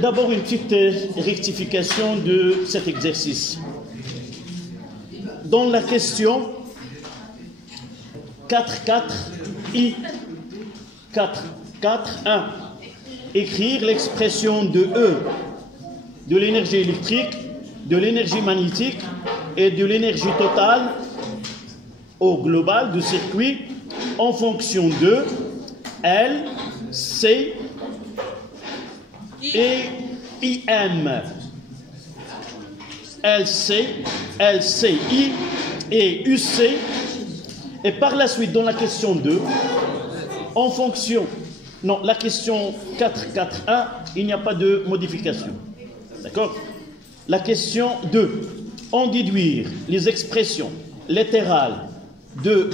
D'abord, une petite rectification de cet exercice. Dans la question 4,4i, 4,4,1, écrire l'expression de E, de l'énergie électrique, de l'énergie magnétique et de l'énergie totale au global du circuit en fonction de L, C et IM. LC, LCI et UC. Et par la suite, dans la question 2, en fonction... Non, la question 4.4.1, il n'y a pas de modification. D'accord? La question 2, en déduire les expressions littérales de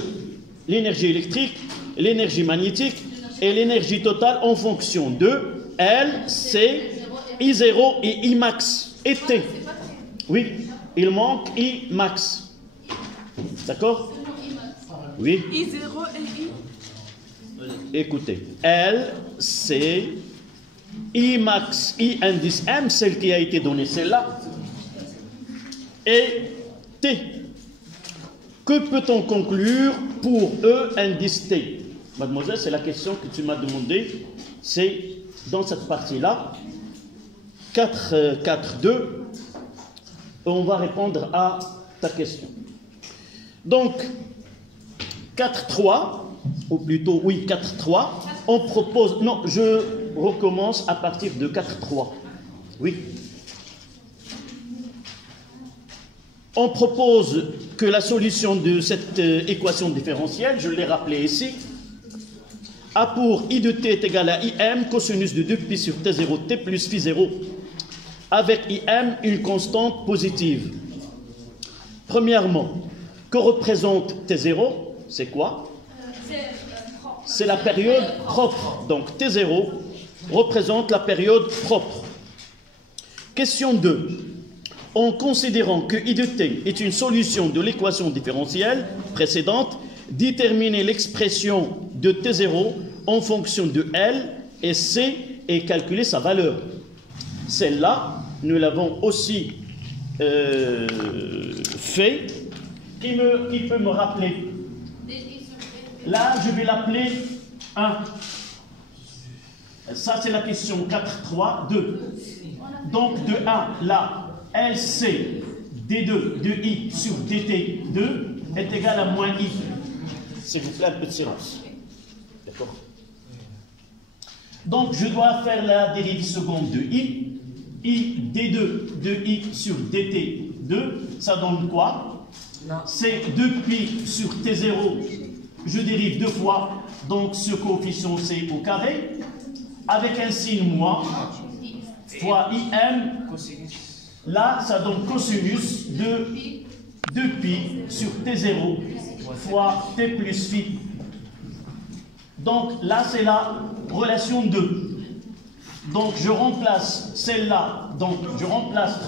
l'énergie électrique, l'énergie magnétique et l'énergie totale en fonction de L, C, I0 et I max et T. Oui, il manque I max. D'accord? Oui. I0 et I. Écoutez, L, C, I max, I indice M, celle qui a été donnée, celle-là, et T. Que peut-on conclure pour E indice T? Mademoiselle, c'est la question que tu m'as demandé, c'est dans cette partie-là, 4.4.2, on va répondre à ta question. Donc, 4.3, ou plutôt, oui, 4.3, on propose... Non, je recommence à partir de 4.3. Oui. On propose que la solution de cette équation différentielle, je l'ai rappelé ici, A pour I de t est égal à IM cosinus de 2pi sur T0, T plus Phi0, avec IM une constante positive. Premièrement, que représente T0? C'est quoi? C'est la période propre. Donc T0 représente la période propre. Question 2. En considérant que I de t est une solution de l'équation différentielle précédente, déterminer l'expression de T0 en fonction de L et C et calculer sa valeur. Celle-là, nous l'avons aussi fait. Qui peut me rappeler? Là, je vais l'appeler 1. Ça, c'est la question 4.3.2. Donc, de 1, là, LC D2 de I sur DT2 est égal à moins I. S'il vous plaît, un peu de silence. D'accord? Donc, je dois faire la dérive seconde de I. I D2 de I sur DT2, ça donne quoi? C'est 2pi sur T0. Je dérive deux fois, donc ce coefficient c'est au carré, avec un signe moins, fois IM, là ça donne cosinus de 2pi sur T0 fois T plus Phi. Donc là c'est la relation 2. Donc je remplace celle-là, donc je remplace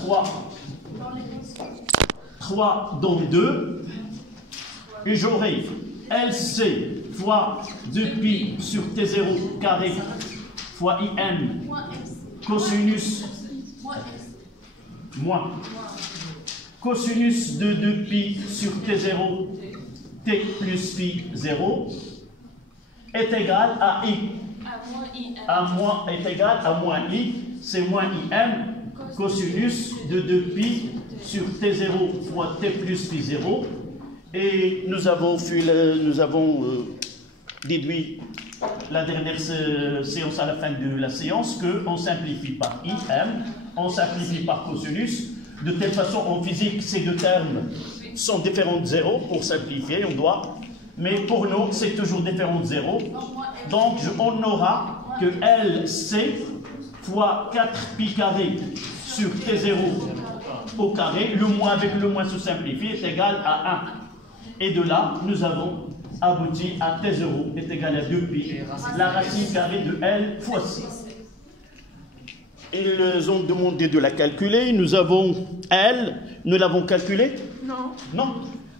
3 dans 2, et j'aurai LC fois 2pi sur T0 carré fois IM cosinus moins cosinus de 2pi sur T0 T plus Phi 0 est égal à I. Est égal à moins I, c'est moins IM cosinus de 2pi sur T0 fois T plus Phi 0. Et nous avons déduit la dernière séance à la fin de la séance qu'on simplifie par IM, on simplifie par cosinus. De telle façon, en physique, ces deux termes sont différents de 0 pour simplifier, on doit. Mais pour nous, c'est toujours différent de 0. Donc, on aura que LC fois 4pi carré sur T0 au carré, le moins avec le moins se simplifie, est égal à 1. Et de là, nous avons abouti à T0 est égal à 2pi, la racine carrée de L fois C. Ils ont demandé de la calculer. Nous avons L, nous l'avons calculée? Non. Non.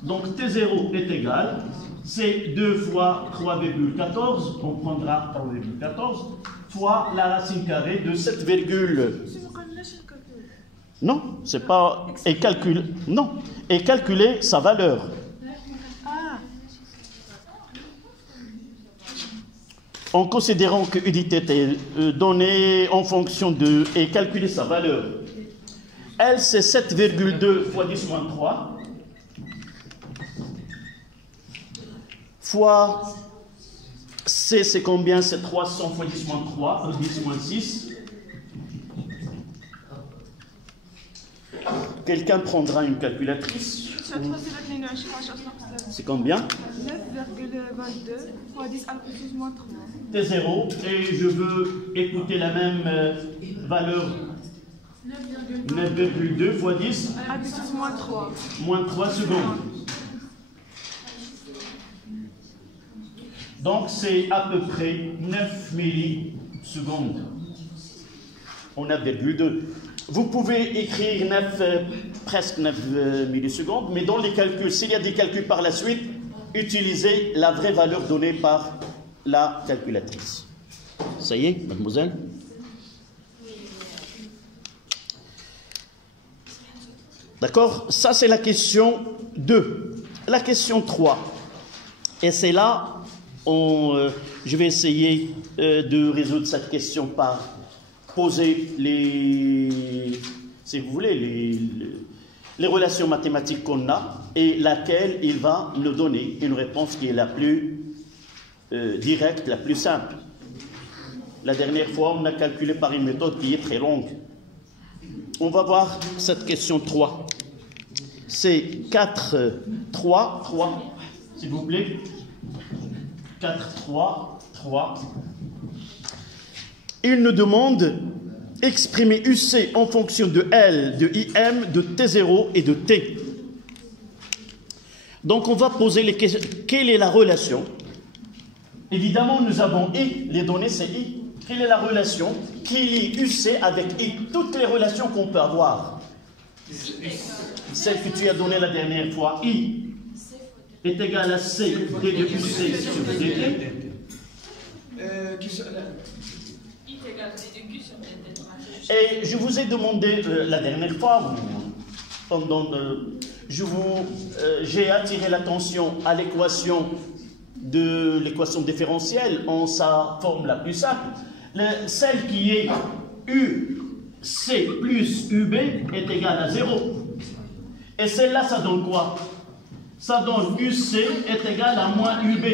Donc T0 est égal, c'est 2 fois 3,14, on prendra 3,14, fois la racine carrée de 7, non, c'est pas... Et calculer, non, et calculer sa valeur. En considérant que unité est donnée en fonction de... et calculer sa valeur. L, c'est 7,2 fois 10 moins 3 fois C, c'est combien? C'est 300 fois 10 moins 3, 10 moins 6. Quelqu'un prendra une calculatrice. C'est combien? 9,22 fois 10 à la puissance moins 3. C'est 0. Et je veux écouter la même valeur. 9,2 fois 10 à la puissance moins 3. Moins 3 secondes. Donc c'est à peu près 9 millisecondes. On a 9,2. Vous pouvez écrire 9, presque 9 millisecondes, mais dans les calculs, s'il y a des calculs par la suite, utilisez la vraie valeur donnée par la calculatrice. Ça y est, mademoiselle? D'accord? Ça, c'est la question 2. La question 3. Et c'est là, je vais essayer de résoudre cette question par poser si vous voulez, les relations mathématiques qu'on a et laquelle il va nous donner une réponse qui est la plus directe, la plus simple. La dernière fois, on a calculé par une méthode qui est très longue. On va voir cette question 3. C'est 4, 3, s'il vous plaît. 4, 3, 3. Il nous demande exprimer UC en fonction de L, de IM, de T0 et de T. Donc on va poser les questions. Quelle est la relation? Évidemment, nous avons I, les données c'est I. Quelle est la relation qui lie UC avec I? Toutes les relations qu'on peut avoir. Celle que tu as donnée la dernière fois, I est égal à C, D de UC sur DT. Et je vous ai demandé la dernière fois, j'ai attiré l'attention à l'équation différentielle en sa forme la plus simple. Celle qui est UC plus UB est égale à 0. Et celle-là, ça donne quoi? Ça donne UC est égal à moins UB.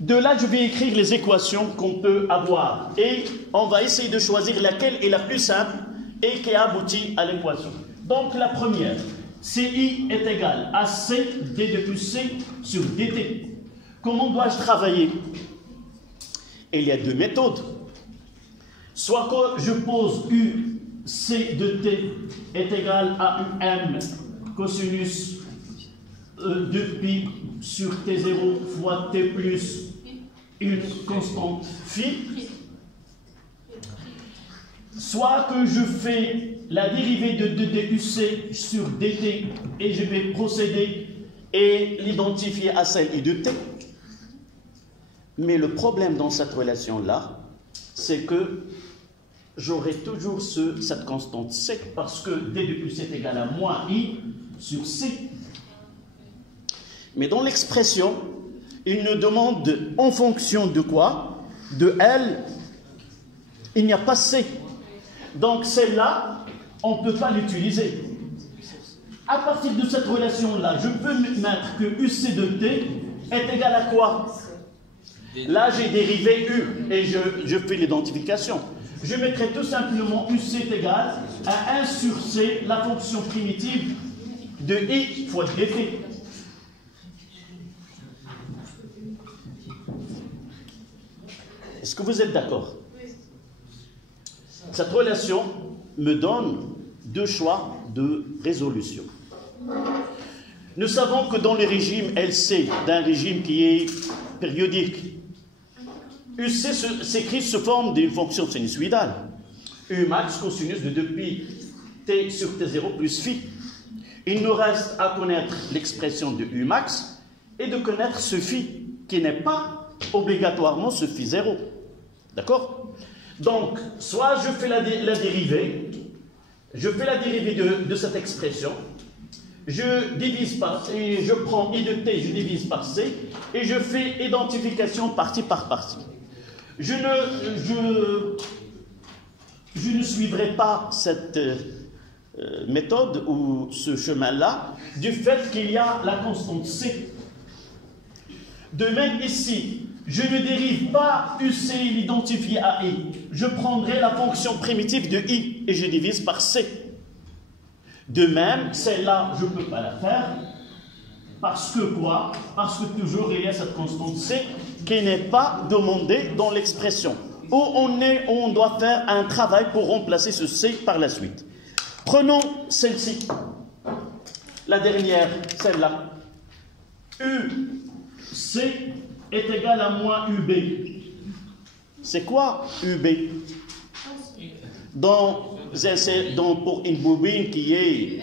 De là, je vais écrire les équations qu'on peut avoir. Et on va essayer de choisir laquelle est la plus simple et qui aboutit à l'équation. Donc, la première, CI est égal à C, D de plus C sur DT. Comment dois-je travailler? Il y a deux méthodes. Soit que je pose UC de T est égal à UM cosinus de pi sur T0 fois T plus une constante phi, soit que je fais la dérivée de DUC sur DT et je vais procéder et l'identifier à celle I de T. Mais le problème dans cette relation-là, c'est que j'aurai toujours cette constante C parce que D de UC est égal à moins I sur C. Mais dans l'expression, il nous demande en fonction de quoi? De L, il n'y a pas C. Donc celle-là, on ne peut pas l'utiliser. À partir de cette relation-là, je peux mettre que UC de T est égal à quoi? Là, j'ai dérivé U et je fais l'identification. Je mettrai tout simplement UC est égal à 1 sur C, la fonction primitive de I fois dt. Est-ce que vous êtes d'accord? Oui. Cette relation me donne deux choix de résolution. Nous savons que dans le régime LC, d'un régime qui est périodique, UC s'écrit sous forme d'une fonction sinusoïdale. U max cosinus de 2pi t sur t0 plus phi. Il nous reste à connaître l'expression de U max et de connaître ce phi qui n'est pas obligatoirement ce phi 0. D'accord? Donc, soit je fais la dérivée, de cette expression, je divise par, et je prends I de t, je divise par c, et je fais identification partie par partie. Je ne suivrai pas cette méthode ou ce chemin-là du fait qu'il y a la constante c. De même ici, je ne dérive pas UC l'identifié à I. Je prendrai la fonction primitive de I et je divise par C. De même, celle-là, je ne peux pas la faire. Parce que quoi? Parce que toujours il y a cette constante C qui n'est pas demandée dans l'expression. Où on doit faire un travail pour remplacer ce C par la suite. Prenons celle-ci. La dernière, celle-là. UC est égal à moins UB. C'est quoi UB? Pour une bobine qui est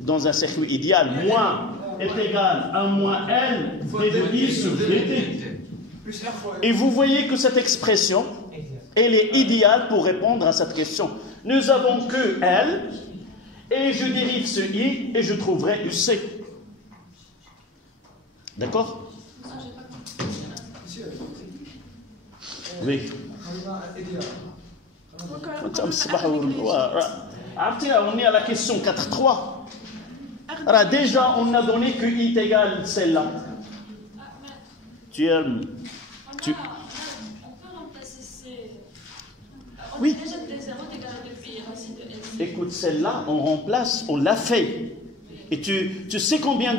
dans un circuit idéal, moins est égal à moins L de I sur dt. Et vous voyez que cette expression, elle est idéale pour répondre à cette question. Nous avons que L, et je dérive ce I, et je trouverai UC. D'accord? Oui. On est à la question 4.3. Déjà, on a donné que I est égal celle-là. On peut remplacer C. Oui. Déjà, T0 est égal à 2pi racine de L. Écoute, celle-là, on remplace, on l'a fait. Et tu sais combien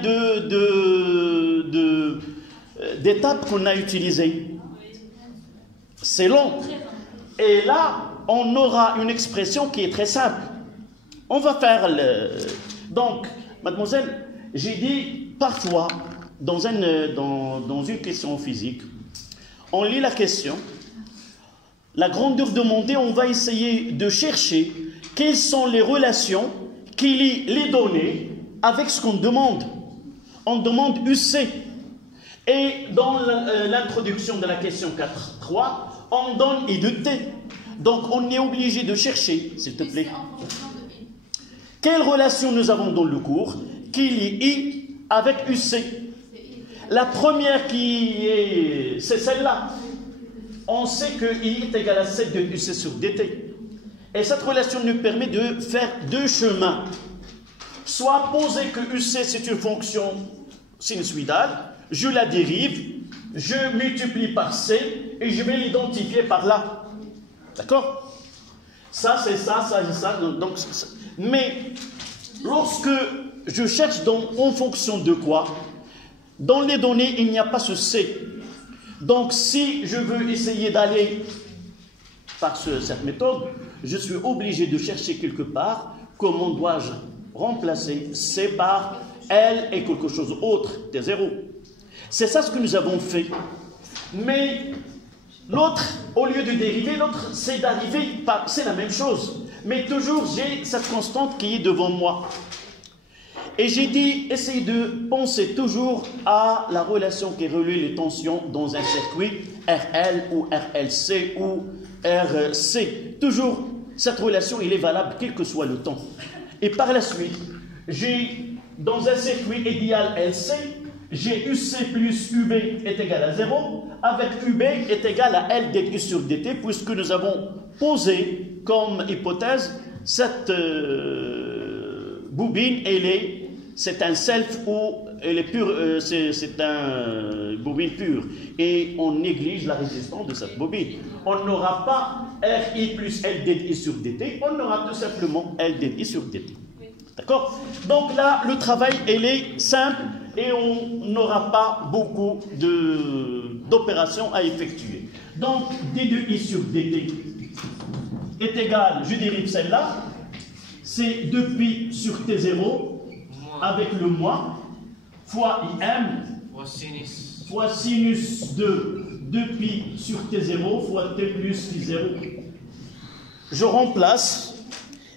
d'étapes qu'on a utilisées? C'est long. Et là, on aura une expression qui est très simple. On va faire le... Donc, mademoiselle, j'ai dit parfois, dans une question physique, on lit la question, la grandeur demandée, on va essayer de chercher quelles sont les relations qui lient les données avec ce qu'on demande. On demande UC. Et dans l'introduction de la question 4.3, on donne I de T. Donc on est obligé de chercher, s'il te plaît, quelle relation nous avons dans le cours qui lie I avec UC. La première c'est celle-là. On sait que I est égal à 7 de UC sur dt. Et cette relation nous permet de faire deux chemins. Soit poser que UC c'est une fonction sinusoïdale, je la dérive, je multiplie par C et je vais l'identifier par là. D'accord? Ça c'est ça, ça c'est ça. Donc, mais lorsque je cherche en fonction de quoi, dans les données il n'y a pas ce C. Donc si je veux essayer d'aller par cette méthode, je suis obligé de chercher quelque part comment dois-je remplacer C par L et quelque chose d'autre, T0. C'est ça ce que nous avons fait. Mais l'autre, au lieu de dériver, l'autre c'est d'arriver, c'est la même chose. Mais toujours j'ai cette constante qui est devant moi. Et j'ai dit, essayez de penser toujours à la relation qui relie les tensions dans un circuit RL ou RLC ou RC. Toujours, cette relation, elle est valable quel que soit le temps. Et par la suite, j'ai, dans un circuit idéal LC, j'ai UC plus UB est égal à 0, avec UB est égal à L dt sur dt, puisque nous avons posé comme hypothèse cette bobine, c'est un self ou elle est pure, c'est un bobine pure. Et on néglige la résistance de cette bobine. On n'aura pas RI plus L dt sur dt, on aura tout simplement L dt sur dt. D'accord? Donc là, le travail, il est simple et on n'aura pas beaucoup d'opérations à effectuer. Donc, d de i sur dt est égal, je dérive celle-là, c'est 2pi sur t0 avec le moins, fois im, fois sinus de 2pi sur t0 fois t plus phi0. Je remplace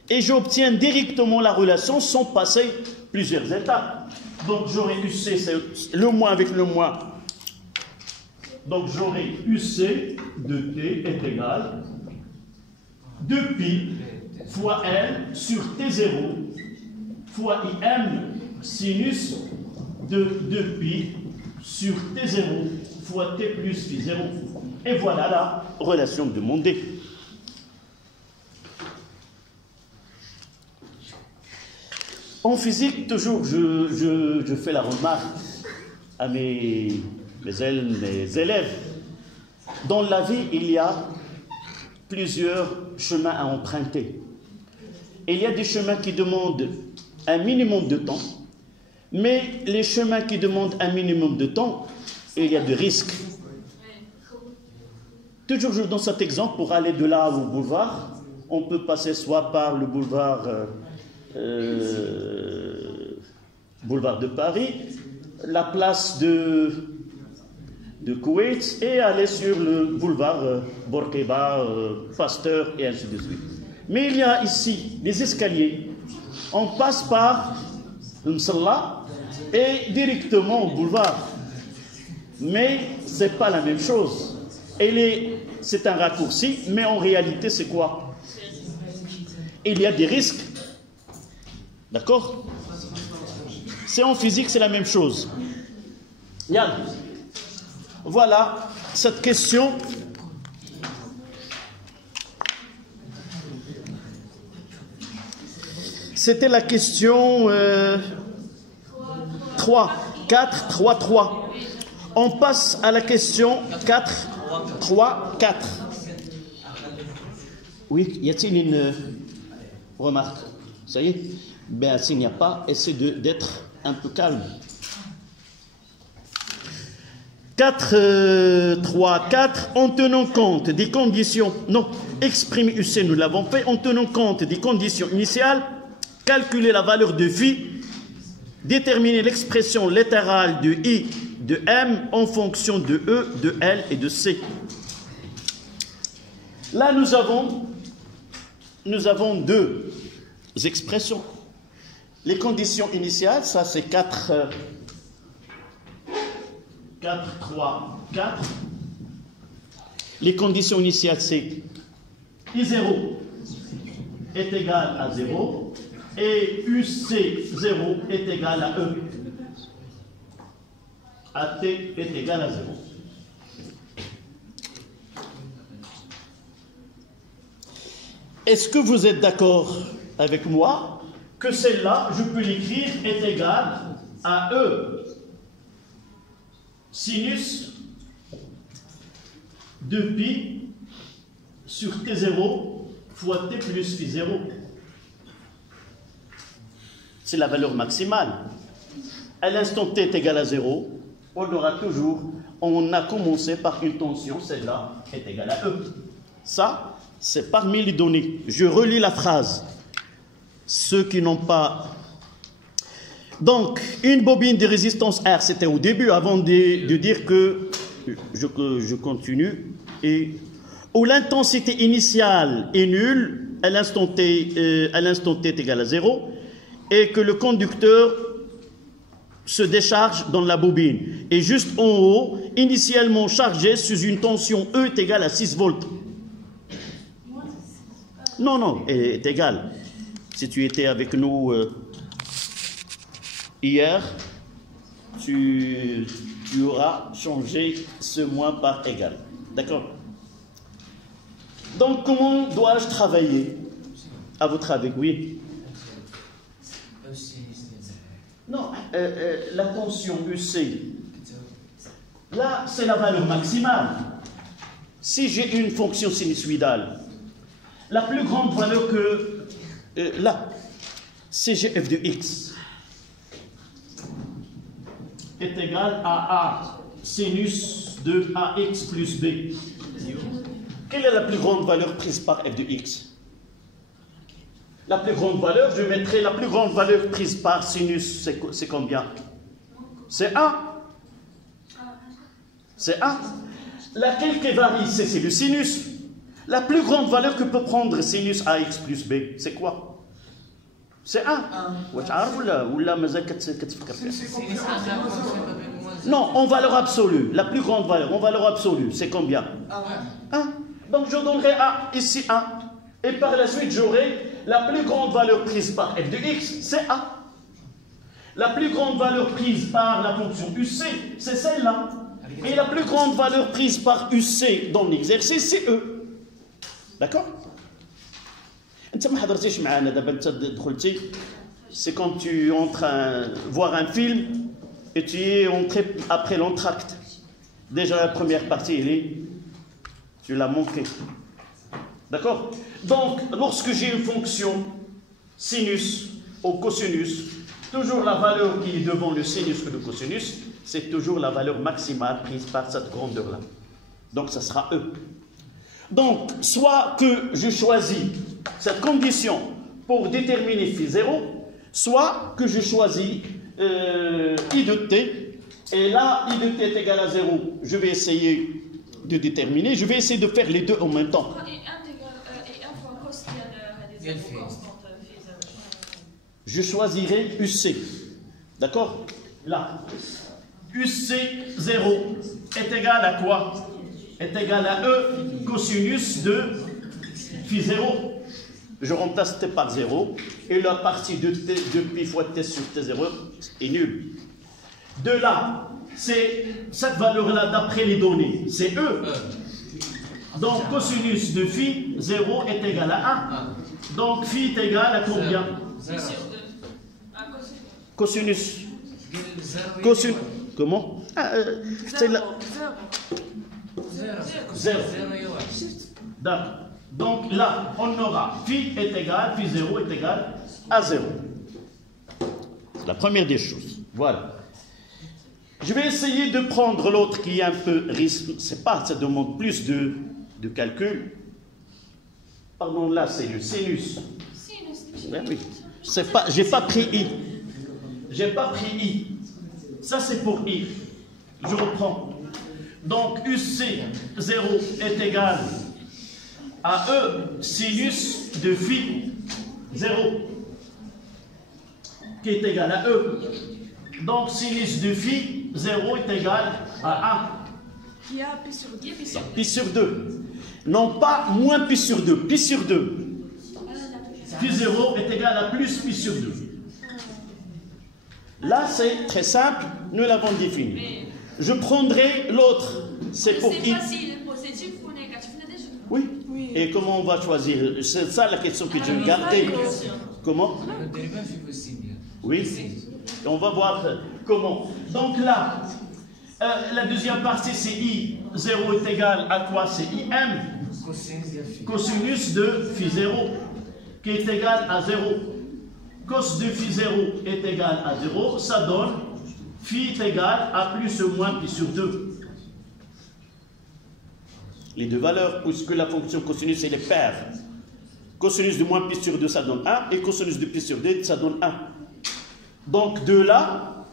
et j'obtiens directement la relation sans passer plusieurs étapes. Donc j'aurai UC, c'est le moins avec le moins, Donc j'aurai UC de T est égal 2pi fois L sur T0 fois IM sinus de 2pi sur T0 fois T plus Phi0. Et voilà la relation demandée. En physique, toujours, je fais la remarque à mes élèves. Dans la vie, il y a plusieurs chemins à emprunter. Il y a des chemins qui demandent un minimum de temps, mais les chemins qui demandent un minimum de temps, il y a des risques. Toujours dans cet exemple, pour aller de là au boulevard, on peut passer soit par le boulevard de Paris, la place de Koweït et aller sur le boulevard Bourguiba, Pasteur et ainsi de suite. Mais il y a ici des escaliers. On passe par le Msalla et directement au boulevard. Mais ce n'est pas la même chose. C'est un raccourci, mais en réalité, c'est quoi? Il y a des risques. D'accord? C'est en physique, c'est la même chose. Yann, voilà cette question. C'était la question 3, 4, 3, 3. On passe à la question 4, 3, 4. Oui, y a-t-il une remarque? Ça y est? Ben, s'il n'y a pas, essayez d'être un peu calme. 4, 3, 4, en tenant compte des conditions, non, exprimer UC, nous l'avons fait, en tenant compte des conditions initiales, calculer la valeur de phi, déterminer l'expression littérale de I, de M en fonction de E, de L et de C. Là, nous avons deux expressions. Les conditions initiales, ça c'est 4, 3, 4. Les conditions initiales, c'est I0 est égal à 0 et UC0 est égal à E. AT est égal à 0. Est-ce que vous êtes d'accord avec moi que celle-là, je peux l'écrire, est égale à E sinus de pi sur T0 fois T plus Phi0. C'est la valeur maximale. À l'instant T est égal à 0, on aura toujours, on a commencé par une tension, celle-là est égale à E. Ça, c'est parmi les données. Je relis la phrase. Ceux qui n'ont pas... Donc, une bobine de résistance R, c'était au début, avant de dire que... Je continue. Et où l'intensité initiale est nulle, à l'instant T est égal à 0, et que le conducteur se décharge dans la bobine. Et juste en haut, initialement chargé sous une tension E est égale à 6 volts. Non, est égal. Si tu étais avec nous hier, tu auras changé ce moins par égal. D'accord? Donc, comment dois-je travailler? À votre avis, oui? Non, la tension UC, là, c'est la valeur maximale. Si j'ai une fonction sinusoïdale, la plus grande valeur que... là, CGF de x est égal à A sinus de AX plus B. Quelle est la plus grande valeur prise par f de x? La plus grande valeur, je mettrai la plus grande valeur prise par sinus, c'est combien? C'est 1. C'est 1. Laquelle qui varie, c'est le sinus. La plus grande valeur que peut prendre sinus AX plus B, c'est quoi? C'est 1. واش عارف ولا مازال كتفكر فيها؟ Non, en valeur absolue. La plus grande valeur, en valeur absolue, c'est combien? 1. Donc je donnerai A, ici 1. Et par la suite, j'aurai la plus grande valeur prise par f de x, c'est A. La plus grande valeur prise par la fonction UC, c'est celle-là. Et la plus grande valeur prise par UC dans l'exercice, c'est E. D'accord? C'est quand tu es en train de voir un film et tu es entré après l'entracte. Déjà la première partie, tu l'as manqué. D'accord? Donc, lorsque j'ai une fonction sinus ou cosinus, toujours la valeur qui est devant le sinus ou le cosinus, c'est toujours la valeur maximale prise par cette grandeur-là. Donc, ça sera E. Donc, soit que je choisis cette condition pour déterminer phi 0, soit que je choisis I de t, et là, I de t est égal à 0, je vais essayer de déterminer, je vais essayer de faire les deux en même temps. Je choisirai UC. D'accord? Là. UC 0 est égal à quoi? Est égal à E cosinus de phi 0. Je remplace t par 0. Et la partie de t de pi fois t sur t0 est nulle. De là, c'est cette valeur-là d'après les données. C'est E. Donc cosinus de phi 0 est égal à 1. Donc phi est égal à combien? Cosinus. Cosinus. Comment? C'est là. 0. D'accord. Donc là, on aura phi est égal, phi 0 est égal à 0. C'est la première des choses. Voilà. Je vais essayer de prendre l'autre qui est un peu risque. C'est pas, ça demande plus de calcul. Pardon, là, c'est le sinus. Ben oui. C'est pas, j'ai pas pris I. J'ai pas pris I. Ça, c'est pour I. Je reprends. Donc, UC 0 est égal à E sinus de phi 0, qui est égal à E. Donc, sinus de phi 0 est égal à 1. Il y a pi sur 2. Pi sur 2. Non pas moins pi sur 2, pi sur 2. Phi 0 est égal à plus pi sur 2. Là, c'est très simple, nous l'avons défini. Je prendrai l'autre, c'est pour I. C'est facile, positif ou négatif? Oui. Et comment on va choisir? C'est ça la question que je gardais. Comment? Oui. Et on va voir comment. Donc là, la deuxième partie, c'est I. 0 est égal à quoi? C'est IM. Cosinus de phi 0, qui est égal à 0. Cos de phi 0 est égal à 0. Ça donne phi est égal à plus ou moins pi sur 2. Les deux valeurs, puisque la fonction cosinus, elle est paire. Cosinus de moins pi sur 2, ça donne 1. Et cosinus de pi sur 2, ça donne 1. Donc, de là,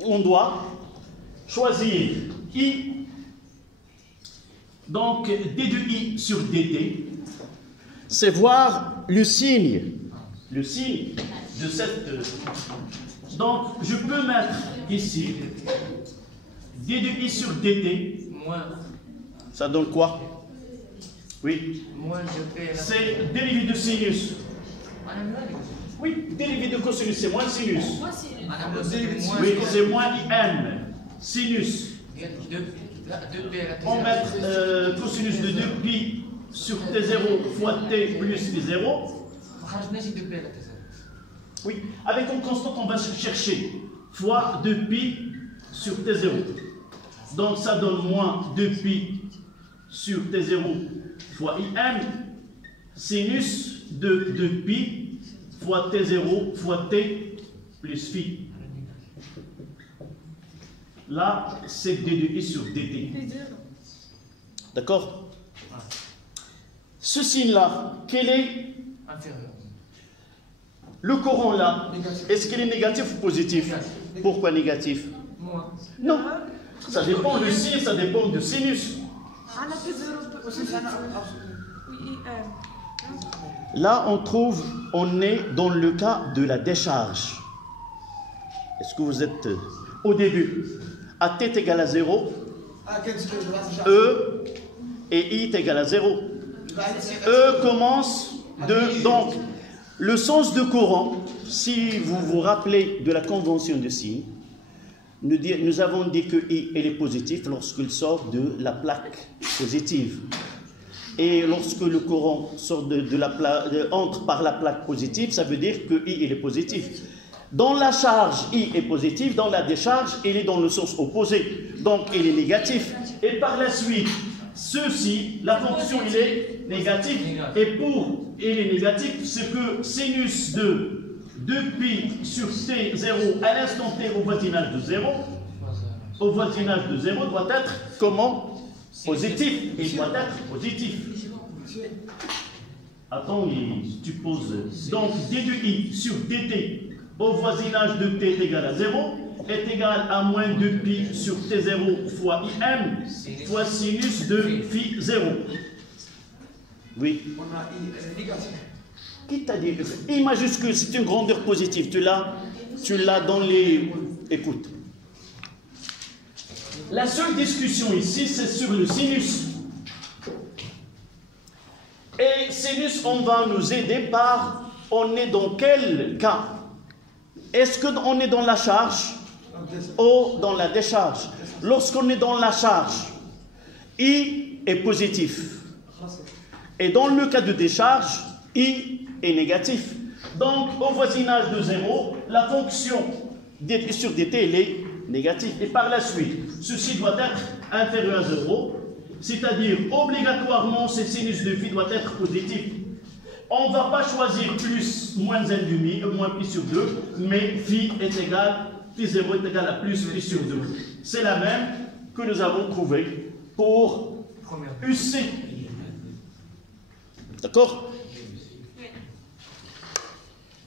on doit choisir I. Donc, d de I sur dt, c'est voir le signe de cette... Donc, je peux mettre ici d de I sur dt. Ça donne quoi? Oui. C'est dérivé de sinus. Oui, dérivé de cosinus, c'est moins sinus. Oui, c'est moins IM. Sinus. On met cosinus de 2pi sur T0 fois T plus T0. Oui, avec une constante, on va chercher fois 2pi sur T0. Donc ça donne moins 2pi sur T0 fois IM, sinus de 2pi fois T0 fois T plus phi. Là, c'est d de I sur dt. D'accord? Ce signe-là, quel est? Inférieur. Le courant là, est-ce qu'il est négatif ou positif? Pourquoi négatif? Non. Ça dépend du signe, ça dépend du sinus. Là, on est dans le cas de la décharge. Est-ce que vous êtes au début? à t est égal à 0, E et I est égal à 0. E commence de... Donc, le sens de courant, si vous vous rappelez de la convention de signe, nous avons dit que I est positif lorsqu'il sort de la plaque positive. Et lorsque le courant sort entre par la plaque positive, ça veut dire que I est positif. Dans la charge, I est positif, dans la décharge, il est dans le sens opposé. Donc, il est négatif. Et par la suite, ceci, la fonction, il est négatif. Et pour il est négatif, c'est que sinus de 2π sur T0 à l'instant T au voisinage de 0, doit être comment? Positif. Il doit être positif. Attends, tu poses. Donc, d de I sur dt au voisinage de T est égal à 0 est égal à moins 2π sur T0 fois IM fois sinus de phi 0. Oui. On a I négatif. Qui t'a dit? I majuscule, c'est une grandeur positive. Tu l'as dans les... Écoute. La seule discussion ici, c'est sur le sinus. Et sinus, on va nous aider par... On est dans quel cas? Est-ce qu'on est dans la charge ou dans la décharge? Lorsqu'on est dans la charge, I est positif. Et dans le cas de décharge, I est négatif. Donc, au voisinage de 0, la fonction sur dt, elle est négative. Et par la suite, ceci doit être inférieur à 0, c'est-à-dire, obligatoirement, ce sinus de phi doit être positif. On ne va pas choisir plus, moins 1,5, moins pi sur 2, mais phi est égal, phi 0 est égal à plus pi sur 2. C'est la même que nous avons trouvée pour UC. D'accord?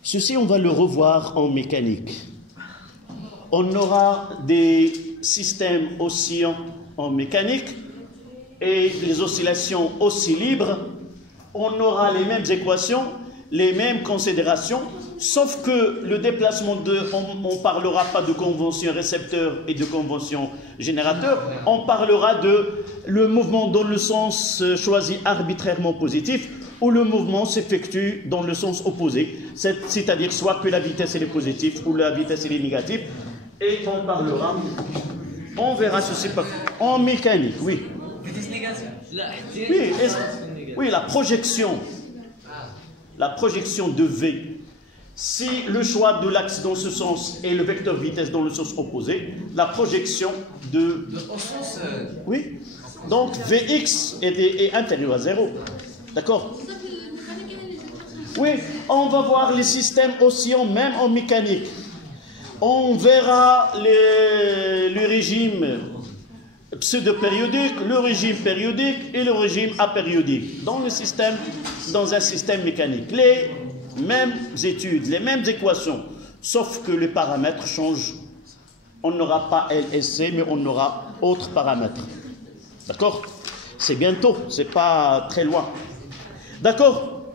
Ceci, on va le revoir en mécanique. On aura des systèmes oscillants en mécanique et les oscillations aussi libres. On aura les mêmes équations, les mêmes considérations, sauf que le déplacement on ne parlera pas de convention récepteur et de convention générateur, on parlera de le mouvement dans le sens choisi arbitrairement positif, ou le mouvement s'effectue dans le sens opposé, c'est-à-dire soit que la vitesse elle est positive ou la vitesse elle est négative, et on parlera, on verra ceci en mécanique, oui. Vitesse négative. Oui, oui, la projection de V. Si le choix de l'axe dans ce sens et le vecteur vitesse dans le sens opposé, la projection de... Au sens... Oui. Donc Vx est inférieur à 0. D'accord? Oui, on va voir les systèmes oscillants même en mécanique. On verra le régime pseudo-périodique, le régime périodique et le régime apériodique dans un système mécanique. Les mêmes études, les mêmes équations, sauf que les paramètres changent. On n'aura pas LSC, mais on aura autres paramètres. D'accord? C'est bientôt, c'est pas très loin. D'accord?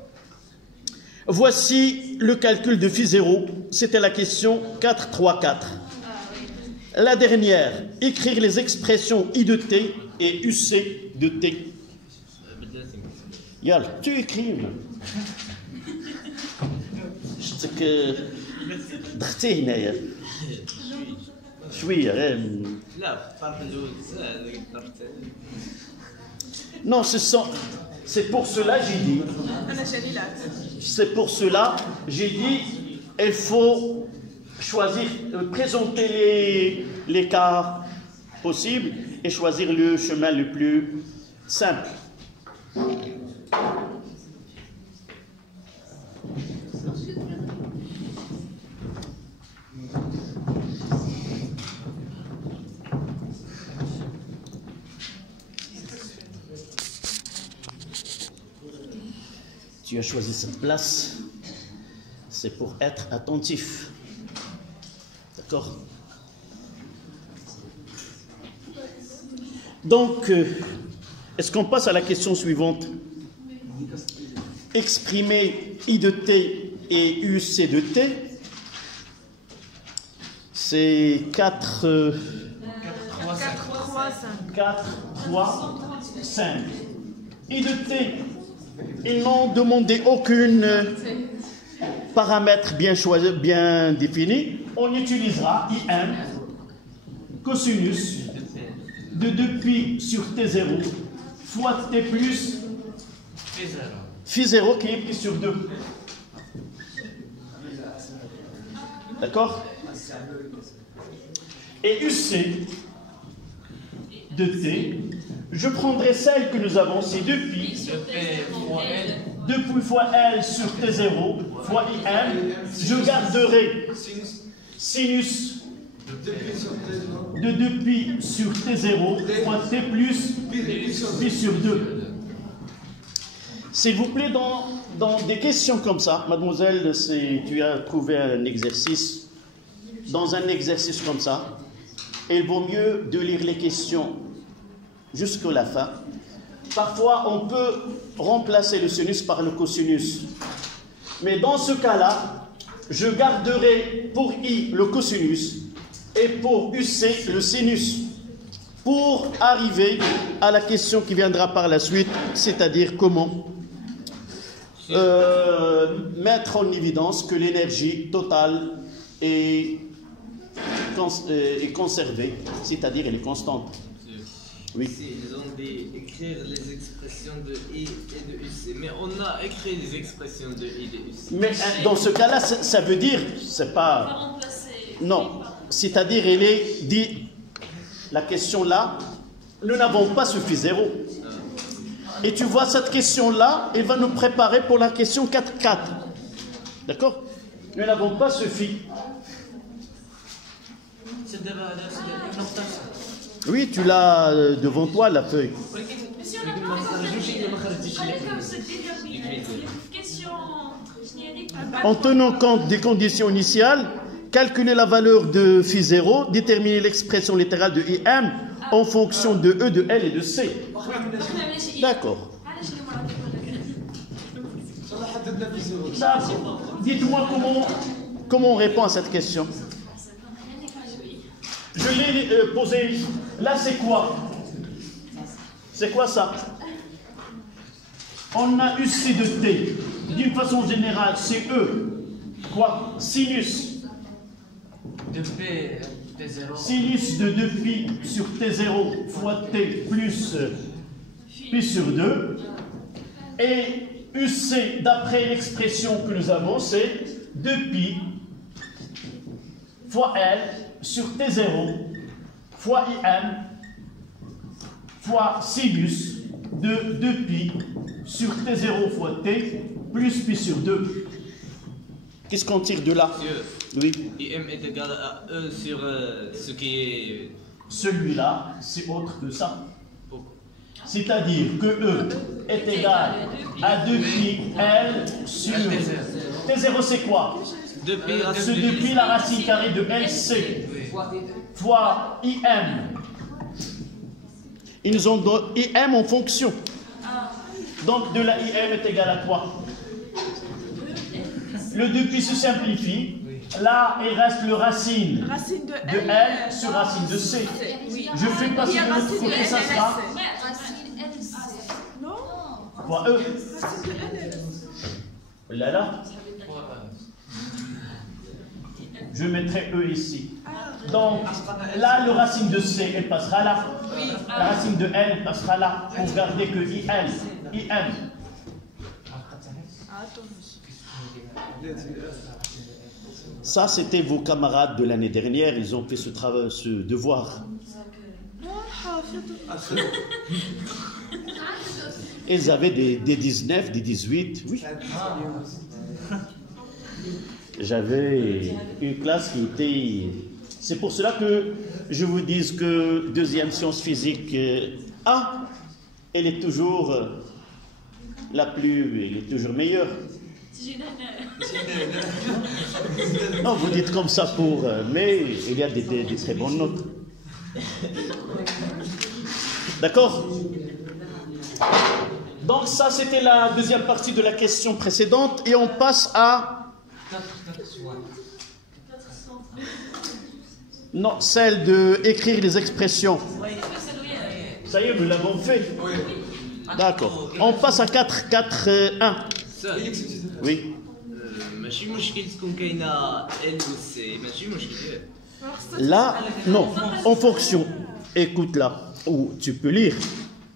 Voici le calcul de phi 0. C'était la question 4.3.4. La dernière, écrire les expressions I de t et UC de t. Yal, tu écris. Je sais que... Non, c'est pour cela j'ai dit. C'est pour cela j'ai dit, il faut choisir, présenter les cas possibles et choisir le chemin le plus simple. Tu as choisi cette place, c'est pour être attentif. D'accord? Donc, est-ce qu'on passe à la question suivante? Exprimer I de t et UC de t, c'est 4... 4, 3, 5. I de t, ils n'ont demandé aucune paramètre bien choisi, bien défini. On utilisera IM cosinus de 2pi sur T0 fois T plus phi 0 qui est pi sur 2. D'accord? Et UC de T, je prendrai celle que nous avons, c'est 2pi 2pi fois L sur T0 fois IM. Je garderai sinus de 2pi sur T0 fois T plus pi sur 2. S'il vous plaît, dans des questions comme ça, mademoiselle, tu as trouvé un exercice, dans un exercice comme ça, il vaut mieux de lire les questions jusqu'à la fin. Parfois, on peut remplacer le sinus par le cosinus. Mais dans ce cas-là, je garderai pour I le cosinus et pour UC le sinus, pour arriver à la question qui viendra par la suite, c'est-à-dire comment mettre en évidence que l'énergie totale est conservée, c'est-à-dire elle est constante. Oui. Ils ont dit écrire les expressions de I et de UC, mais on a écrit les expressions de I et de UC. Mais dans ce cas-là, ça veut dire, c'est pas... Non, c'est-à-dire, elle est dit, la question là, nous n'avons pas ce phi 0. Et tu vois, cette question-là, elle va nous préparer pour la question 4-4. D'accord? Nous n'avons pas ce phi. Oui, tu l'as devant toi, la feuille. Monsieur, on a comme ce question. En tenant compte des conditions initiales, calculer la valeur de phi 0, déterminer l'expression littérale de IM en fonction de E, de L et de C. D'accord. Dites-moi comment on répond à cette question. Je l'ai posé. Là, c'est quoi? C'est quoi ça? On a UC de T. D'une façon générale, c'est E. Quoi? Sinus. Sinus de 2pi sur T0 fois T plus pi sur 2. Et UC, d'après l'expression que nous avons, c'est 2pi fois L sur T0 fois IM fois sinus de 2pi sur T0 fois T plus pi sur 2. Qu'est-ce qu'on tire de là? Oui. IM est égal à E sur ce qui est... Celui-là, c'est autre que ça. C'est-à-dire que E est égal à 2pi L sur T0, c'est quoi? Ce 2pi, la racine carrée de LC fois IM. Ils nous ont donné IM en fonction. Donc de la IM est égal à quoi? Le 2pi se simplifie. Là, il reste le racine de L sur racine de C. Je fais passer de l'autre côté, ça sera fois E. Là. Je mettrai E ici. Donc, là, le racine de C, elle passera là. La racine de L passera là. Pour garder que IM. Ça, c'était vos camarades de l'année dernière. Ils ont fait ce travail, ce devoir. Ils avaient des 19, des 18. Oui. J'avais une classe qui était... C'est pour cela que je vous dis que deuxième science physique elle est toujours elle est toujours meilleure. Non, vous dites comme ça mais il y a des très bonnes notes. D'accord? Donc ça, c'était la deuxième partie de la question précédente et on passe à... Non, celle de écrire les expressions. Ça y est, nous l'avons fait. Oui. D'accord. On passe à 4, 4, 1. Ça, Oui. ماشي مشكل تكون كاينه ال و سي ماشي مشكل. Là, non. En fonction, écoute là, où tu peux lire.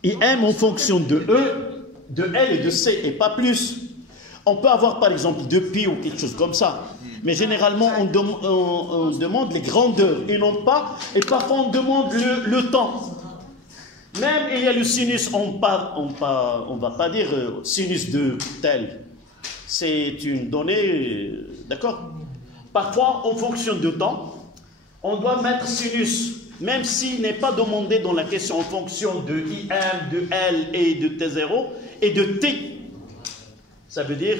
IM en fonction de E, de L et de C, et pas plus. On peut avoir par exemple 2 pi ou quelque chose comme ça. Mais généralement, on demande les grandeurs et non pas. Et parfois, on demande le temps. Même il y a le sinus, on va pas dire sinus de tel. C'est une donnée, d'accord? Parfois, en fonction de temps, on doit mettre sinus, même s'il n'est pas demandé dans la question en fonction de IM, de L et de T0 et de T. Ça veut dire,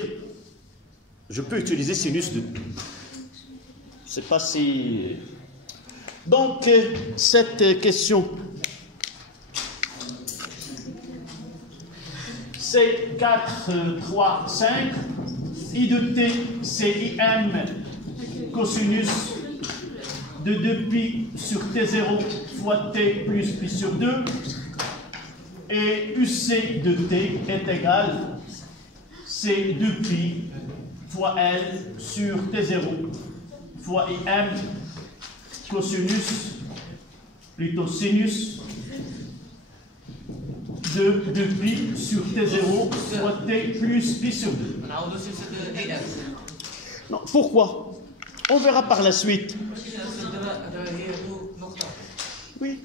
je peux utiliser sinus de... C'est pas si... Donc, cette question, c'est 4, 3, 5. I de T, c'est IM cosinus de 2pi sur T0 fois T plus pi sur 2. Et UC de T est égal, c'est 2pi fois L sur T0 fois IM cosinus, plutôt sinus, de 2pi sur T0 fois T plus pi sur 2. Non, pourquoi? On verra par la suite. Oui.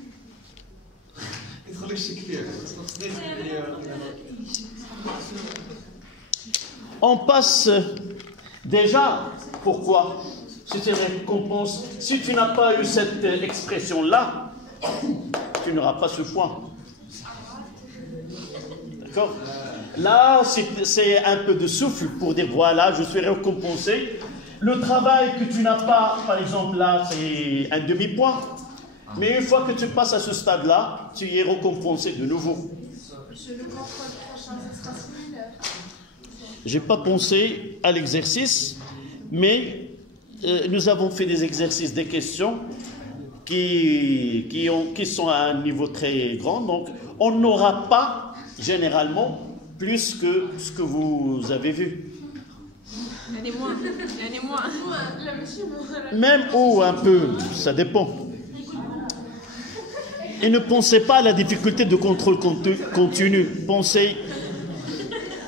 On passe déjà, pourquoi? C'est une récompense. Si tu n'as pas eu cette expression-là, tu n'auras pas ce point. D'accord? Là, c'est un peu de souffle pour dire voilà, je suis récompensé. Le travail que tu n'as pas, par exemple, là, c'est un demi-point. Mais une fois que tu passes à ce stade-là, tu y es récompensé de nouveau. Monsieur, le contrôle prochain, ça sera similaire. Je n'ai pas pensé à l'exercice, mais nous avons fait des exercices, des questions qui sont à un niveau très grand. Donc, on n'aura pas, généralement, plus que ce que vous avez vu. Il y en a moins. Il y en a moins. Même ou un peu, ça dépend. Et ne pensez pas à la difficulté de contrôle continu. Pensez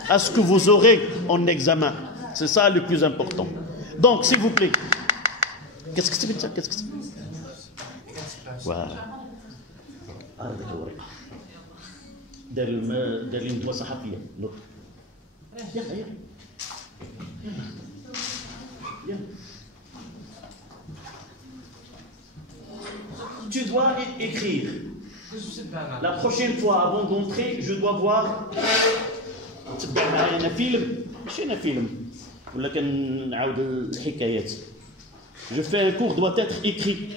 à ce que vous aurez en examen. C'est ça le plus important. Donc, s'il vous plaît. Qu'est-ce que c'est ça? Qu'est-ce que c'est? Voilà. دار لي ندوه صحفيه يلا يلا. Tu dois écrire. La prochaine fois, avant d'entrer, je dois voir. تبع معايا فيلم ماشي فيلم ولا كنعاود الحكايات. Je fais un cours doit être écrit.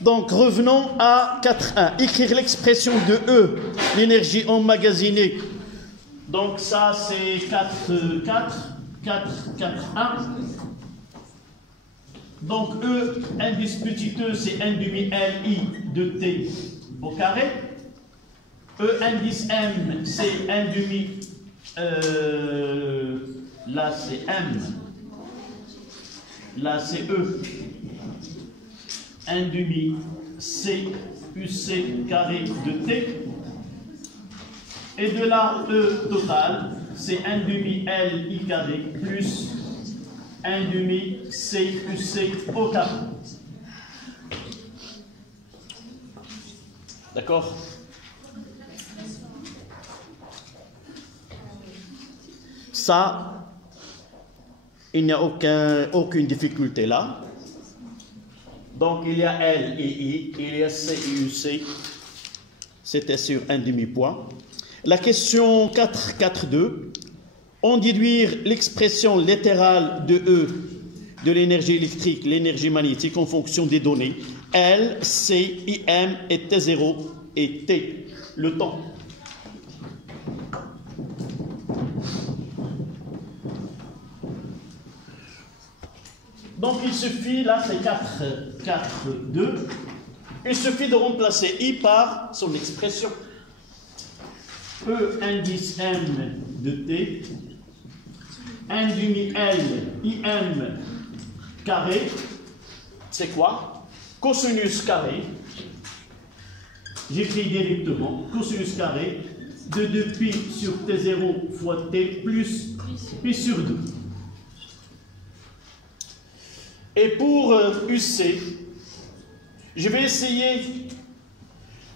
Donc, revenons à 4.1. Écrire l'expression de E, l'énergie emmagasinée. Donc, ça, c'est 4.1. Donc, E, indice petit e, c'est 1 demi Li de T au carré. E, indice M, c'est 1 demi... là, c'est M. Là, c'est E. 1 demi C UC carré de T. Et de là, E total, c'est 1 demi L I carré plus 1 demi C UC au carré. D'accord? Ça, il n'y a aucune difficulté là. Donc, il y a L et I, il y a C et UC. C'était sur un demi-point. La question 4.2. On déduire l'expression littérale de E, de l'énergie électrique, l'énergie magnétique, en fonction des données. L, C, IM et T0 et T, le temps. Donc il suffit, là c'est 4.2, Il suffit de remplacer I par son expression. E indice M de T, 1 demi L IM carré, c'est quoi? Cosinus carré, j'écris directement, cosinus carré de 2pi sur T0 fois T plus pi sur 2. Et pour UC, je vais essayer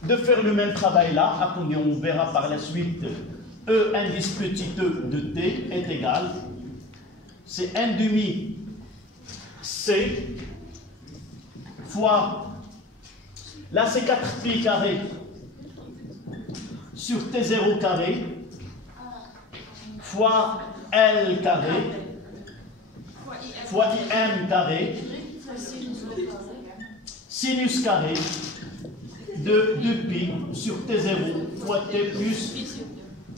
de faire le même travail là. Après, on verra par la suite. E indice petit e de T est égal. C'est 1 demi C fois, là c'est 4pi carré sur T0 carré fois L carré fois IM carré sinus carré de 2pi sur T0 fois T plus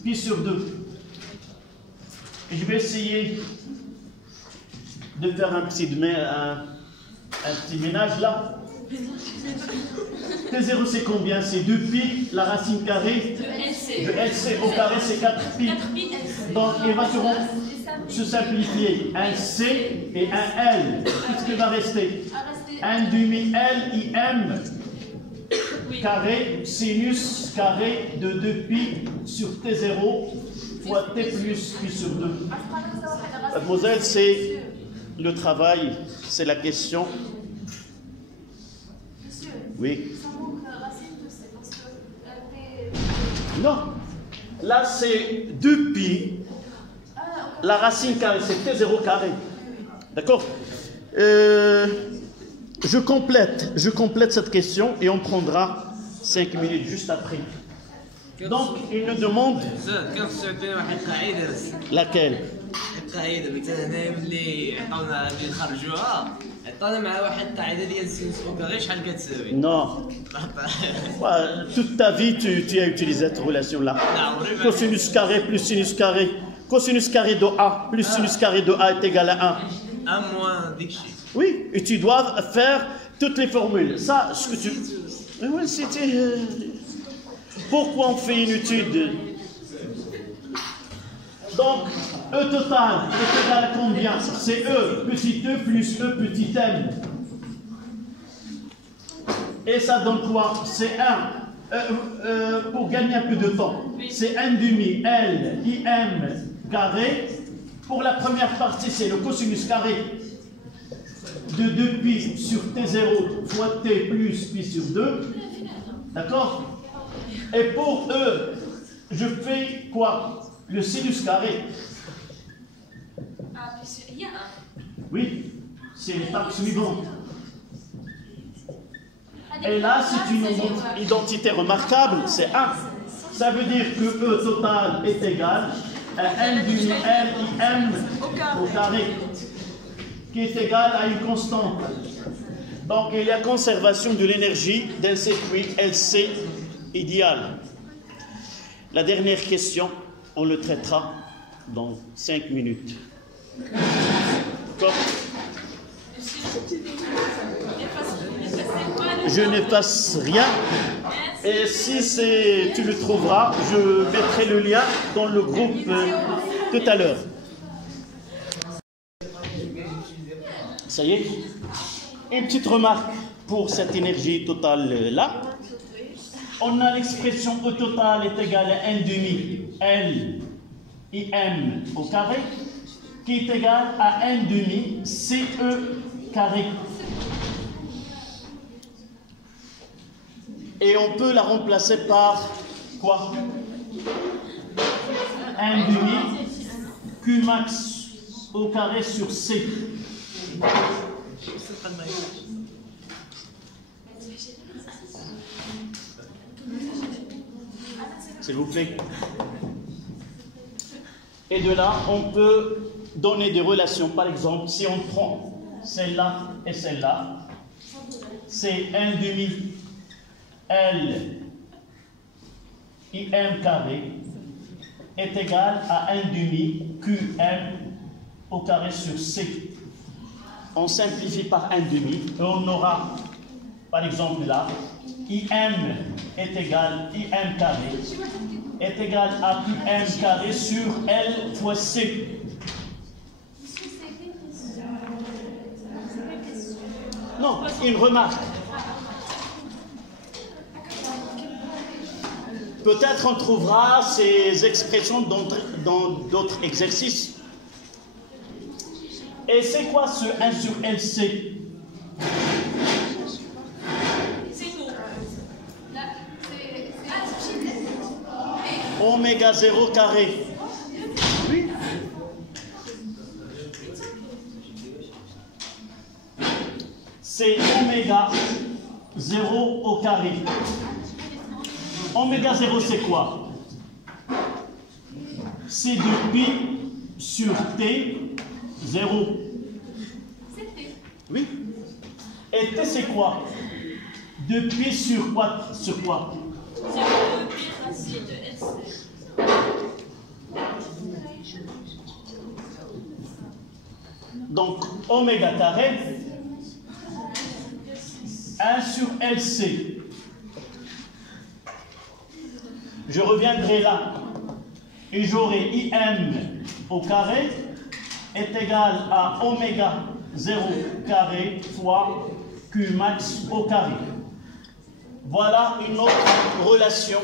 pi sur 2. Et je vais essayer de faire un petit ménage là. T0 c'est combien? C'est 2pi, la racine carrée de LC au carré c'est 4pi. Donc il va se simplifier un C et un L. Qu'est-ce qui va rester? 1 demi L IM carré sinus carré de 2pi sur T0 fois T plus pi sur 2. Mademoiselle, c'est le travail, c'est la question. Oui. Non. Là, c'est 2pi. La racine carrée, c'est T0 carré. D'accord? Je complète cette question et on prendra 5 minutes juste après. Donc, il nous demande laquelle? القاعده مثلا هنا ملي عطاونا اللي نخرجوها عطاونا مع واحد القاعده ديال سينس او كاري شحال كتساوي؟ Non. Toute ta vie, tu as utilisé cette relation-là. Cosinus carré plus sinus carré. Cosinus carré de A plus sinus carré de A est égal à 1. 1 moins dicché. Oui, et tu dois faire toutes les formules. Ça, ce que tu... Oui, c'était... Pourquoi on fait une étude? Donc, E total est égal à combien? C'est E petit e plus E petit m. Et ça donne quoi? C'est 1. Pour gagner un peu de temps, c'est 1 demi L IM carré. Pour la première partie, c'est le cosinus carré de 2pi sur T0 fois T plus pi sur 2. D'accord? Et pour E, je fais quoi? Le sinus carré. Ah, puis il y a un. Oui, c'est l'étape suivante. Et là, c'est une identité remarquable, c'est 1. Ça veut dire que E total est égal à 1 demi L IM au carré, qui est égal à une constante. Donc, il y a conservation de l'énergie d'un circuit LC idéal. La dernière question, on le traitera dans 5 minutes. D'accord? Je n'efface rien. Et si tu le trouveras, je mettrai le lien dans le groupe tout à l'heure. Ça y est? Une petite remarque pour cette énergie totale-là. On a l'expression E total est égal à 1 demi L IM au carré, qui est égal à 1 demi CE carré. Et on peut la remplacer par quoi? 1 demi Q max au carré sur C. S'il vous plaît. Et de là, on peut donner des relations. Par exemple, si on prend celle-là et celle-là, c'est 1 demi L IM carré est égal à 1 demi QM au carré sur C. On simplifie par 1 demi et on aura, par exemple là, IM est égal, IM carré est égal à QM carré sur L fois C. Non, une remarque. Peut-être on trouvera ces expressions dans d'autres exercices. Et c'est quoi ce 1 sur LC? Oméga 0 carré. Oui. C'est oméga 0 au carré. Oméga 0 c'est quoi? C'est de pi sur t 0. Oui. Et t c'est quoi? De pi sur quoi? Sur quoi? Donc, oméga carré, 1 sur LC. Je reviendrai là et j'aurai IM au carré est égal à oméga 0 carré fois Q max au carré. Voilà une autre relation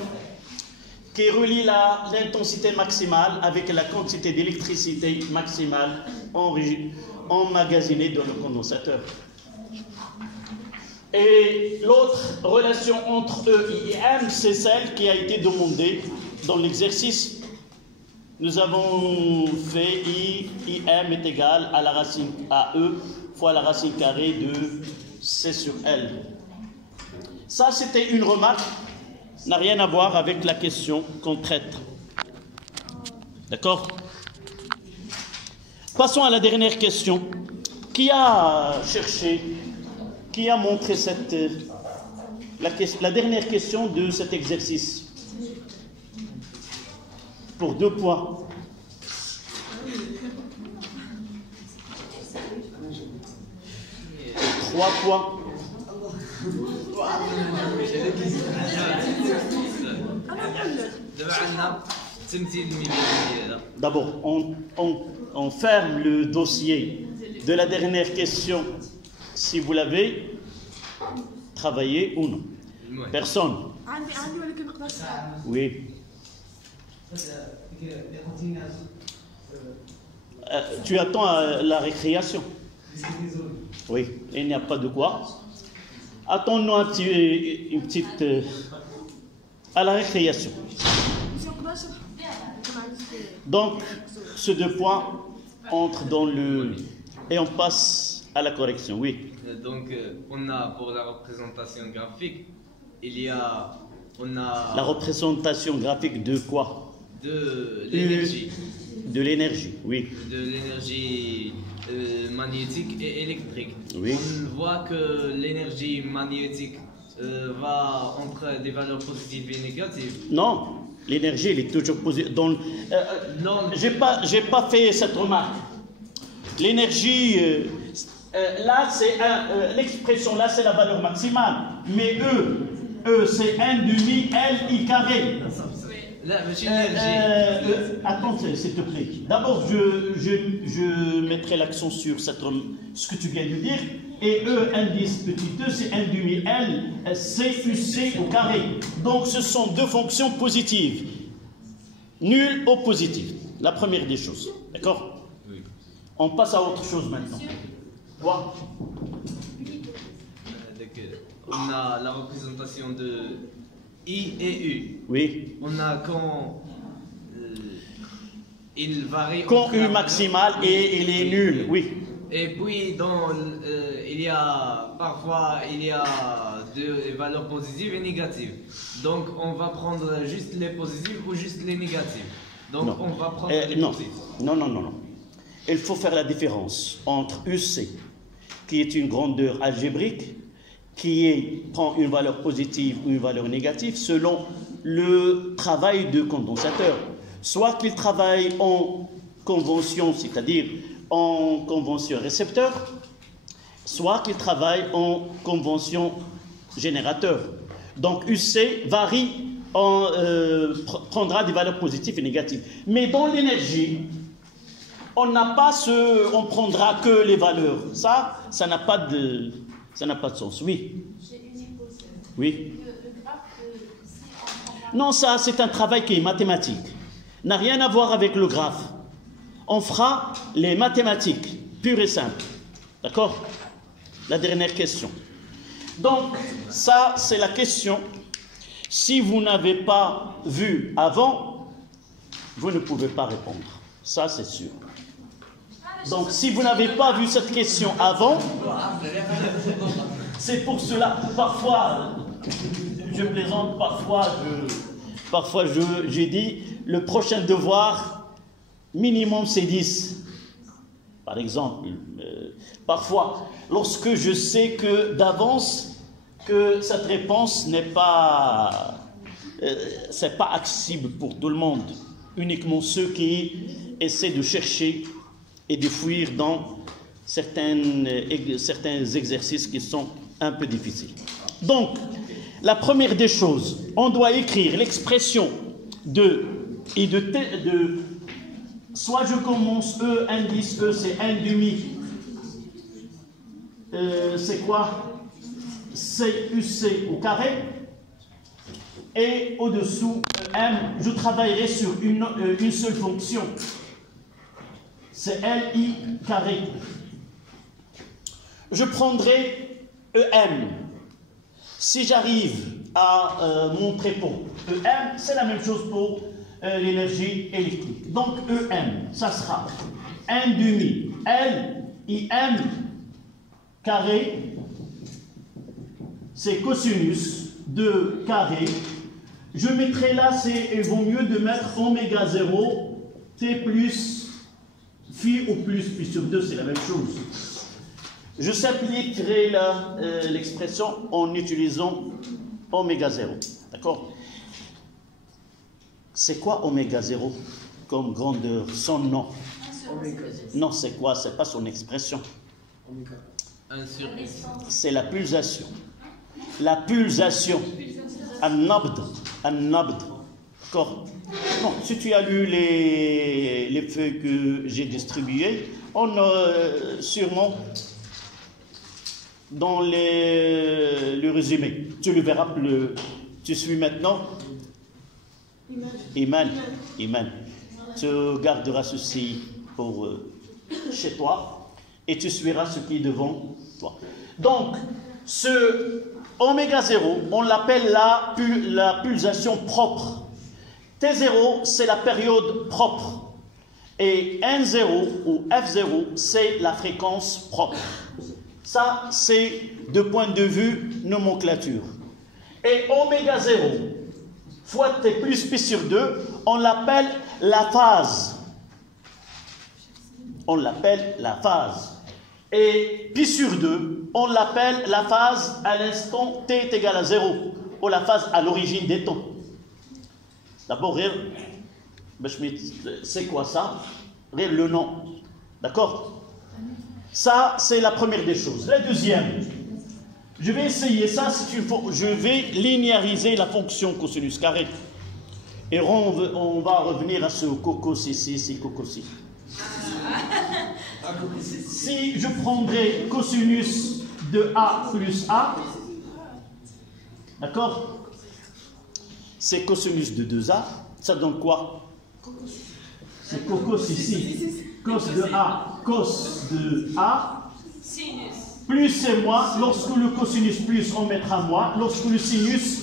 qui relie l'intensité maximale avec la quantité d'électricité maximale emmagasinée dans le condensateur. Et l'autre relation entre E et IM, c'est celle qui a été demandée dans l'exercice. Nous avons fait IM est égal à la racine à E fois la racine carrée de C sur L. Ça, c'était une remarque, n'a rien à voir avec la question qu'on traite. D'accord? Passons à la dernière question. Qui a cherché, qui a montré la dernière question de cet exercice? Pour 2 points. Et 3 points. D'abord, on ferme le dossier de la dernière question si vous l'avez travaillé ou non. Personne. Oui. Tu attends la récréation. Oui, il n'y a pas de quoi. Attends-nous une petite... à la récréation. Donc, ces 2 points entrent dans le... Et on passe à la correction, oui. Donc, on a pour la représentation graphique, La représentation graphique de quoi? De l'énergie. De l'énergie, oui. De l'énergie magnétique et électrique. Oui. On voit que l'énergie magnétique va entre des valeurs positives et négatives. Non, l'énergie, elle est toujours positive. Non. J'ai pas fait cette remarque. L'énergie, là, c'est l'expression là, c'est la valeur maximale. Mais E, c'est 1 demi L I carré. Là, monsieur l'énergie. Attends, s'il te plaît. D'abord, je mettrai l'accent sur ce que tu viens de dire. Et E indice petit e, c'est 1 demi L, C UC au carré. Donc, ce sont 2 fonctions positives. Nulles ou positives. La première des choses. D'accord? Oui. On passe à autre chose maintenant. Quoi? On a la représentation de I et U. Oui. On a quand il varie. Quand U maximal et il est nul, oui. Et puis il y a parfois des valeurs positives et négatives. Donc on va prendre juste les positives ou juste les négatives. Donc non. on va prendre les non. positives. Non. Il faut faire la différence entre UC, qui est une grandeur algébrique, prend une valeur positive ou une valeur négative selon le travail de condensateur. Soit qu'il travaille en convention, c'est-à-dire en convention récepteur, soit qu'il travaille en convention générateur. Donc UC varie, prendra des valeurs positives et négatives. Mais dans l'énergie, on n'a pas on prendra que les valeurs. Ça n'a pas de sens. Oui. J'ai une hypothèse. Oui. Le graphe, si on prend Non, ça, c'est un travail qui est mathématique. N'a rien à voir avec le graphe. On fera les mathématiques, pures et simples. D'accord? La dernière question. Donc, ça, c'est la question. Si vous n'avez pas vu avant, vous ne pouvez pas répondre. Ça, c'est sûr. Donc, si vous n'avez pas vu cette question avant, c'est pour cela. Parfois, je plaisante, parfois j'ai dit, le prochain devoir, minimum, c'est 10. Par exemple, parfois, lorsque je sais que d'avance, que cette réponse n'est pas, c'est pas accessible pour tout le monde, uniquement ceux qui essaient de chercher et de fuir dans certains exercices qui sont un peu difficiles. Donc, la première des choses, on doit écrire l'expression de et de soit je commence E, indice E, c'est 1 demi. C'est quoi? C'est UC au carré. Et au-dessous, M, je travaillerai sur une seule fonction. C'est LI carré. Je prendrai EM. Si j'arrive à mon prépôt EM, c'est la même chose pour l'énergie électrique. Donc EM, ça sera 1 demi LIM carré, c'est cosinus de carré. Je mettrai là, il vaut mieux de mettre oméga 0, T plus phi au plus pi sur 2, c'est la même chose. Je simplifierai l'expression en utilisant oméga 0. D'accord? C'est quoi oméga 0 comme grandeur? Son nom? Non, c'est quoi? C'est pas son expression. C'est la pulsation. La pulsation. Un-nabd. D'accord? Bon, si tu as lu les feuilles que j'ai distribuées, on a sûrement dans le résumé. Tu le verras, tu suis maintenant. Iman. Tu garderas ceci pour chez toi et tu suivras ce qui est devant toi. Donc, ce oméga 0, on l'appelle la pulsation propre. T0, c'est la période propre. Et N0 ou F0, c'est la fréquence propre. Ça, c'est de point de vue nomenclature. Et oméga 0 fois T plus pi sur 2, on l'appelle la phase. On l'appelle la phase. Et pi sur 2, on l'appelle la phase à l'instant T est égal à 0, ou la phase à l'origine des temps. D'abord, c'est quoi ça? Le nom. D'accord? Ça, c'est la première des choses. La deuxième, je vais essayer ça, je vais linéariser la fonction cosinus carré. Et on va revenir à ce cocos ici, cocos ici. Si je prendrais cosinus de A plus A, d'accord? C'est cosinus de 2A, ça donne quoi? C'est cocos ici. Cos de A, cos de A. Sinus. Plus c'est moins, lorsque le cosinus plus, on mettra moins. Lorsque le sinus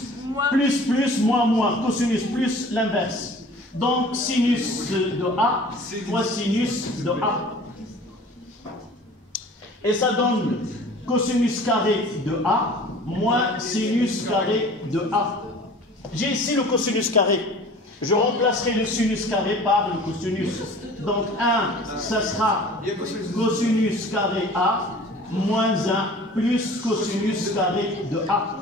plus, moins. Cosinus plus, l'inverse. Donc sinus de A fois sinus de A. Et ça donne cosinus carré de A moins sinus carré de A. J'ai ici le cosinus carré. Je remplacerai le sinus carré par le cosinus. Donc 1, ça sera cosinus carré A moins 1 plus cosinus carré de A.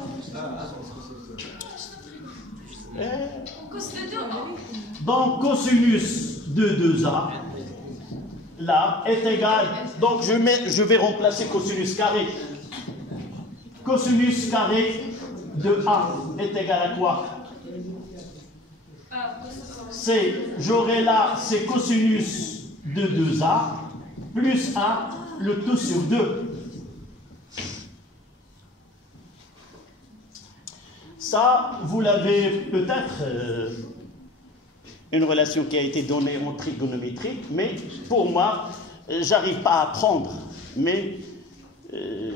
Donc cosinus de 2A là est égal. Donc je vais remplacer cosinus carré. Cosinus carré de A est égal à quoi? J'aurai là, c'est cosinus de 2A plus A, le tout sur 2. Ça, vous l'avez peut-être, une relation qui a été donnée en trigonométrie, mais pour moi, j'arrive pas à apprendre. Mais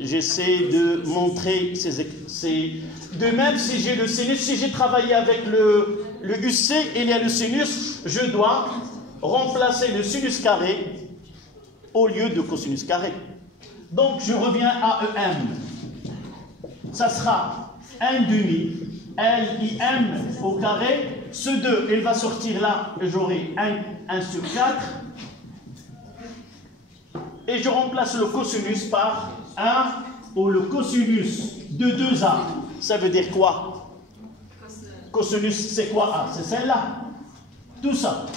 j'essaie de montrer de même si j'ai le sinus, si j'ai travaillé avec le UC, il y a le sinus, je dois remplacer le sinus carré au lieu de cosinus carré. Donc je reviens à EM. Ça sera 1 demi LIM au carré. Ce 2, il va sortir là, et j'aurai 1 sur 4. Et je remplace le cosinus par 1 ou le cosinus de 2A. Ça veut dire quoi? Cosinus, c'est quoi A? C'est celle-là. Tout ça.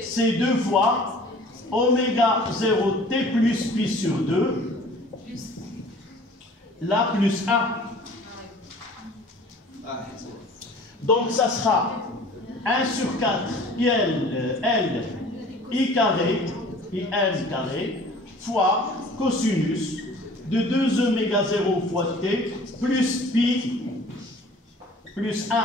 C'est 2 fois oméga 0 t plus pi sur 2. Là plus 1. Donc ça sera 1 sur 4 L I carré IM carré fois cosinus de 2 oméga 0 fois t plus pi plus 1.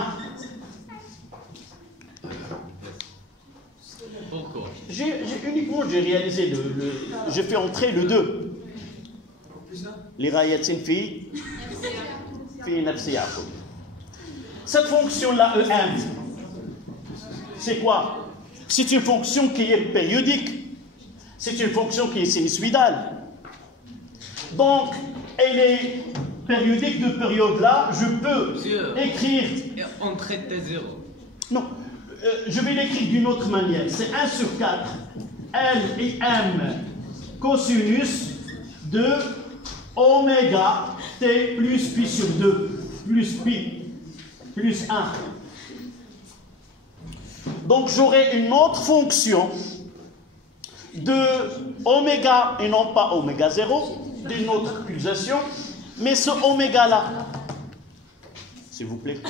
Uniquement j'ai réalisé j'ai fait entrer le 2. Les rayatin fi nafsiya. Cette fonction-là, EM, c'est quoi? C'est une fonction qui est périodique. C'est une fonction qui est sinusoïdale. Donc, elle est périodique de période-là. Je peux écrire... On traite des zéros. Non, je vais l'écrire d'une autre manière. C'est 1 sur 4 LIM cosinus de oméga t plus pi sur 2 plus pi plus 1. Donc j'aurai une autre fonction de oméga et non pas oméga 0 d'une autre pulsation, mais ce oméga là, s'il vous plaît,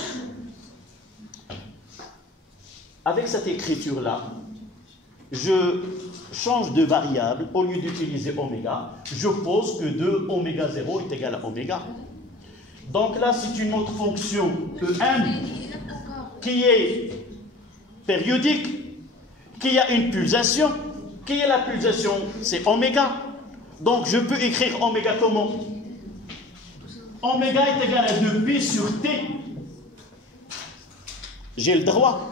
avec cette écriture là, je change de variable. Au lieu d'utiliser oméga, je pose que 2 oméga 0 est égal à oméga. Donc là, c'est une autre fonction EM qui est périodique, qui a une pulsation. Qui est la pulsation? C'est oméga. Donc je peux écrire oméga comment? Oméga est égal à 2 pi sur t. J'ai le droit.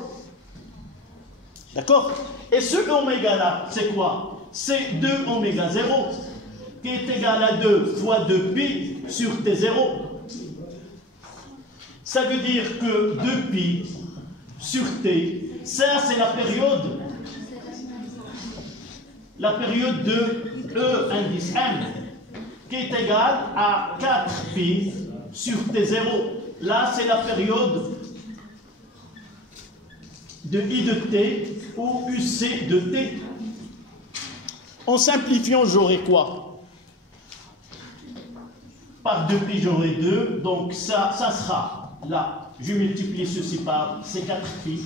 D'accord? Et ce oméga-là, c'est quoi? C'est 2 oméga 0, qui est égal à 2 fois 2 pi sur t0. Ça veut dire que 2 pi sur t, ça c'est la période de E indice M, qui est égale à 4 pi sur t0. Là c'est la période de I de t ou UC de t. En simplifiant, j'aurai quoi? Par 2 pi, j'aurai 2. Donc ça sera là. Je multiplie ceci par ces 4 pi.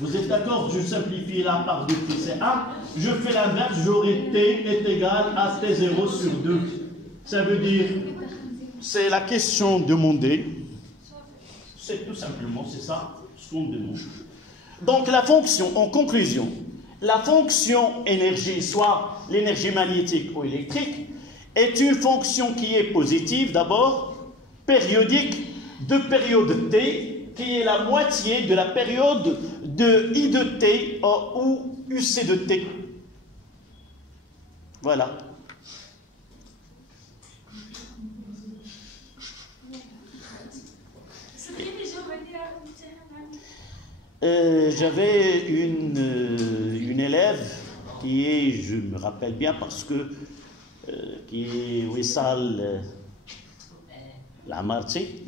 Vous êtes d'accord? Je simplifie là par 2 pi, c'est 1. Je fais l'inverse, j'aurai t est égal à t0 sur 2. Ça veut dire, c'est la question demandée. C'est tout simplement, c'est ça ce qu'on demande. Donc la fonction, en conclusion, la fonction énergie, soit l'énergie magnétique ou électrique, est une fonction qui est positive d'abord, périodique, de période t, qui est la moitié de la période de I de t ou UC de t. Voilà. J'avais une élève qui est, je me rappelle bien parce que, qui est Wissal Lamarti.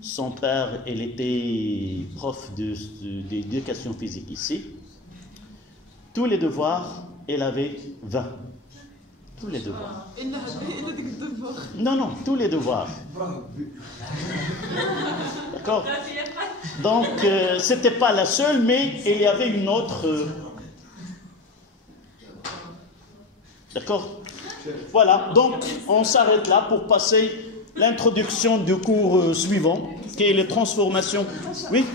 Son père, il était prof d'éducation physique ici. Tous les devoirs, elle avait 20. Tous les devoirs. Non, non, tous les devoirs. D'accord? Donc, c'était pas la seule, mais il y avait une autre. D'accord? Voilà, donc on s'arrête là pour passer l'introduction du cours suivant, qui est les transformations. Oui?